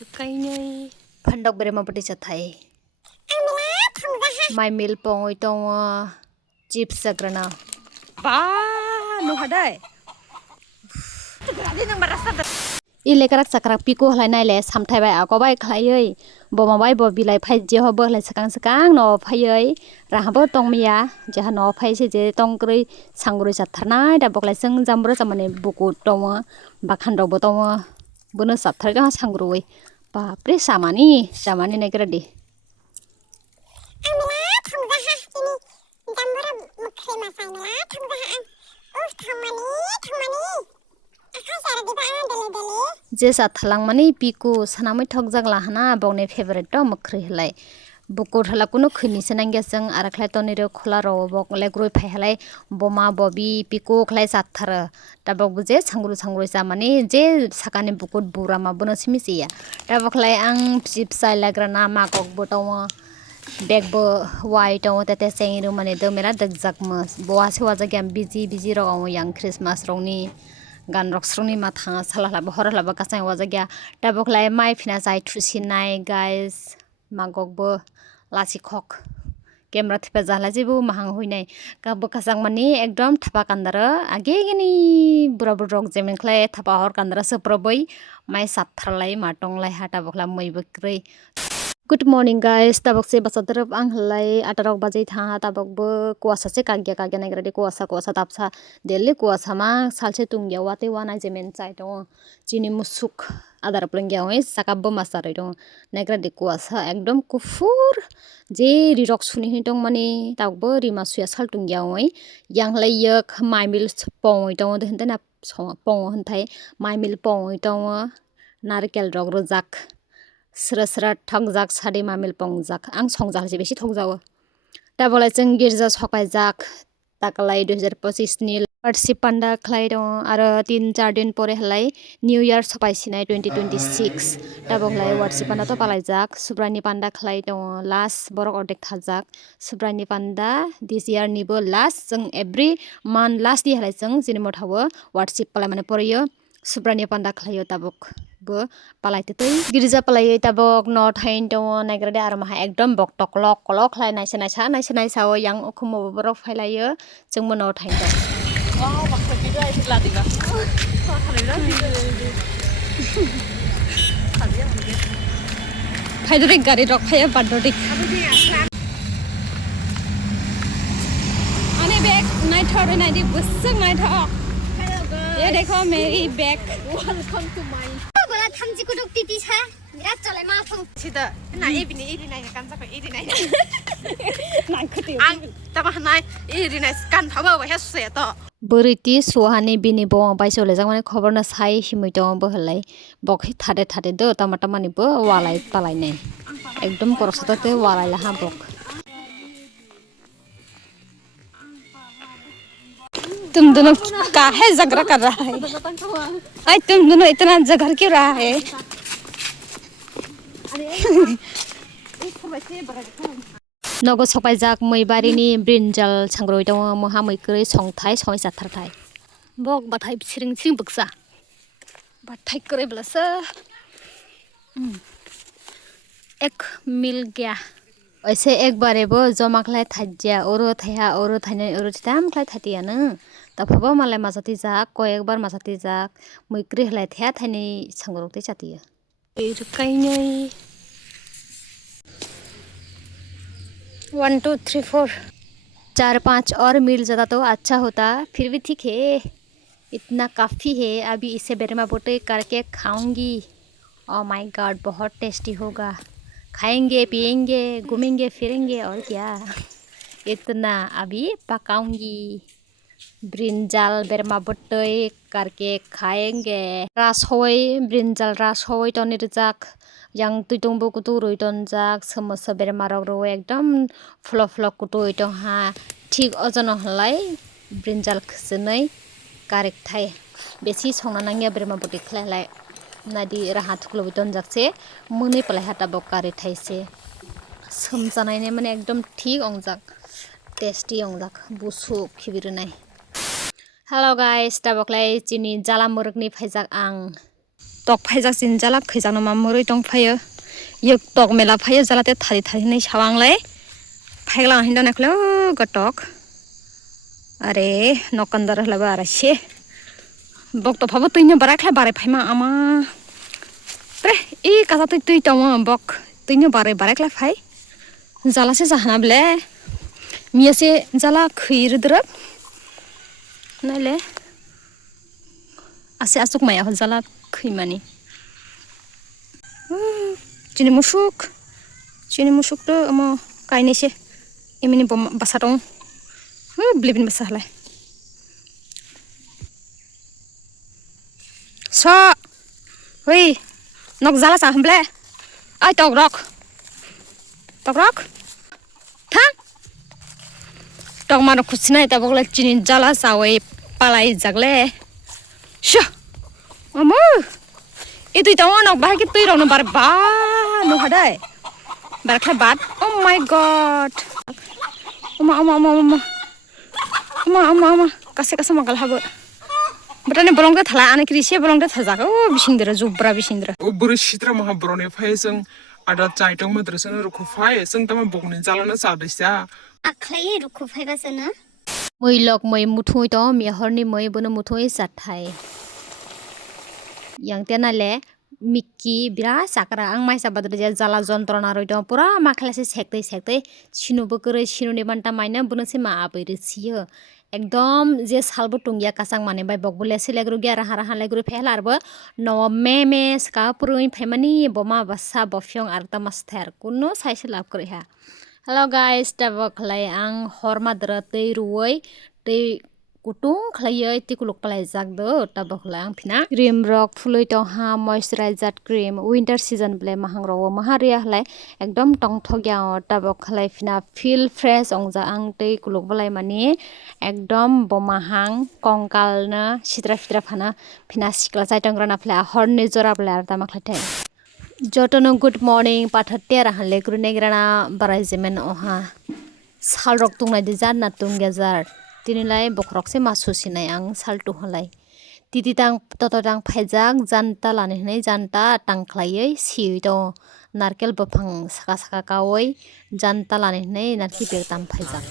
Kayaknya pandok berema putih catai. My meal pong itong chips sagrana. No hadai. Ilekarak sakrak piku halai nai le samthai bai ako bai khlaioi boma bai bo bilai phai je hobo halai sakang no phaioi rahabo tongmiya jaha no phai se je tongkroi sangroi satharnai da boklai seng jambro jamane buku tong bakhando bo tong bono sathar ga sangroi bapre samani nai grade Jesa thalang mani piku sanamai thokjak lahana bongni favorite to mukhrei halai bukur hala kuno khini senangya jeng arakhlai toniro khola ro bok legroi phai halai boma bobi piku khlai sathar tabok buje sangru jamani je sakani bukut burama bono simisiya tabok khlai ang chipsai lagrana makok botawa bag bo white on tete sengru mane do mera dagjak mas boa sewa jagyam biji ro yang Christmas rongni gan roksrongni matha salala horala ba kasai wajagya tabok lai mai phina jai thusinai guys magok bo lasikhok camera thipa jala jebu mahang hoinai kabo kasang mani ekdom thapa kandara age gini bura rok jemen khlai thapa hor kandara saproboi mai satharlai matong lai hata bokla moi bakrei Good morning guys tabok se basadrap ang halai atarok bajai tha tabok bo kuasa se kagya nai grade kuasa tapsa delhi kuasa ma salse tungya wate wana jemen chai to chini musuk adar plengya hoi sakabbo masare to nai grade kuasa ekdom kufur je rirok suni hitong mani tabbo rima suya sal tungya hoi yang halai yak maimil pong to hente na pong hentai maimil pong to narkel rok rojak sra thongjak sadi mamil pongjak ang songjak je besi thongjawo tabolai jeng girja sokai jak takalai 2025 ni worship panda khlai dong aro 3-4 din pore halai new year sopai sinai 2026 tabolai worship panda to palai jak subrani panda khlai dong last borok ordek thajak subrani panda this year ni bo last jeng every month last di halai jeng jinimo thawo worship palai mane poriyo subrani panda khlaio tabok bo palai te tei girja palai tabok no thain dong naigrade ar maha ekdom bok toklok kolok khlai naisa o yang okhumo borok phailaio jengmo no thain dong wow bakso tiga itu latiba Hydrolik gari rok phaya badrodik Ani bag nai thore nai di busuk nai thok ये देखो मेरी bag welcome to my बोला थामजी कुडुक टिटी छ बिराट चले मा फं छिदा ना एबिनि एरिनाय कानजाको एरिनाय नाय खति आं तबा नाय एरिनाय कान थाबो हेससे त बोरिति सोहानि बिनि बो बाइसोले जां माने खबर ना साइ हिमै दं बहलाई बखै थादे दो टमाटा मानि बो वालाय पालायनाय एकदम करसते वालायला हा बक तुम दोनों काहे झगड़ा कर रहा है आई तुम दोनों इतना झगड़ क्यों रहा है नगो सपाय जाक मैबारिनि ब्रिनजाल सांग्रoi दङ मोहा मैख्रै संथाय सय जाथारथाय बक बाथाय सिरिं बक्सा बाथाय करे ब्लासो एक मिल गया ऐसे एक बारे बो जमा खलाय थाज्या ओरो थायनै ओरो थाम खलाय थातियानो तफबो मालाय मासाति जाक कयेक बार मासाति जाक मैख्रि हलाय थाया थायनै सांग्रौते चातिया एरकायनै 1 2 3 4 4-5 और मिल जाता तो अच्छा होता फिर भी ठीक है इतना काफ़ी है अभी इसे बेरमा बोटे करके खाऊंगी ओह माय गॉड बहुत टेस्टी होगा खाएंगे पिएंगे घूमेंगे फिरेंगे और क्या इतना अभी पकाऊंगी ब्रिंजाल बेरमा बोटे करके खाएंगे रासोई ब्रिंजाल रासोई तो निर्जाक yang tuitung bu kutu roiton jak samosa berma rok ro ekdom flo kutu itong ha ঠিক ojono halai brinjal khsnai karek thai besi songna nangya berma boti khlai nadi raha thuklo biton jakse muni palai hata bokari thaise somjanai ne mane ekdom thik ongjak tasty ongjak busu khibirunai Hello guys taboklai chini jala murukni phaijak ang tok phai jak sin jala khijang no mamuri tong phayo ye tok mela phayo jala te thari thari nei sawang lai phaigla hinda na khlo gotok are nokandar hlaba ara she bok to phabo tuino bara khla bare phaima ama pre e kaza tui tong bok tuino bare bare khla phai jala se jahana ble miya se jala khir drap nale ase asuk maya jala khimani chini musuk to amo kaini se emini bom basarong blibin basahlai so hui nok jala sa hamble ai tok rok thang tok maro khusnai ta bogla chini jala sawai palai jagle sha amo itu tahu nak bahagi tu orang nomor ba nu hadai berkah bat oh my god ama kasih magal habur betane bolong ke thala ane krisi bolong ke thajak oh bisindra jubra bisindra o buru shitra maha brone phai sing ada chaitong madrasa na rukhu phai sing tama bokni jalana sadisa akhlai rukhu phai basana moi lok moi muthui to mi horni moi bono muthui sathai yang tenale Miki bira sakra ang mai sabadre jala jontrona roi dong pura makhlase sekte chinu bokore chinu ne banta maina bunose ma abeire siyo ekdom je salbo tungya kasang mane bai bokbule silegru gya raha legru phehlar bo no me ska purui phemani boma basa bofyong arta master kuno saise lab kore ha hello guys tabok khlai ang horma dra tei ruoi tei kutung khlaiye tikuluk palai jak do tabok khlai ang phina cream rok phuloi to ha moisturizer cream winter season ble mahang ro maharia khlai ekdom tongthok ya tabok khlai phina feel fresh ongja ang tei kuluk balai mani ekdom bomahang kongkal na sitra phana phina sikla chaitong rana phla horni jora ble arta makhlai jotono good morning pathatte rahan lekru negrana barai jemen oha salrok tungnai de jar na tunggejar tinilai bokrok se masu sinai ang saltu halai titi tang totodang phaijak janta lani hnai janta tangkhlaiei siui to narkel bopang saka kawoi janta lani hnai narki beg tam phaijak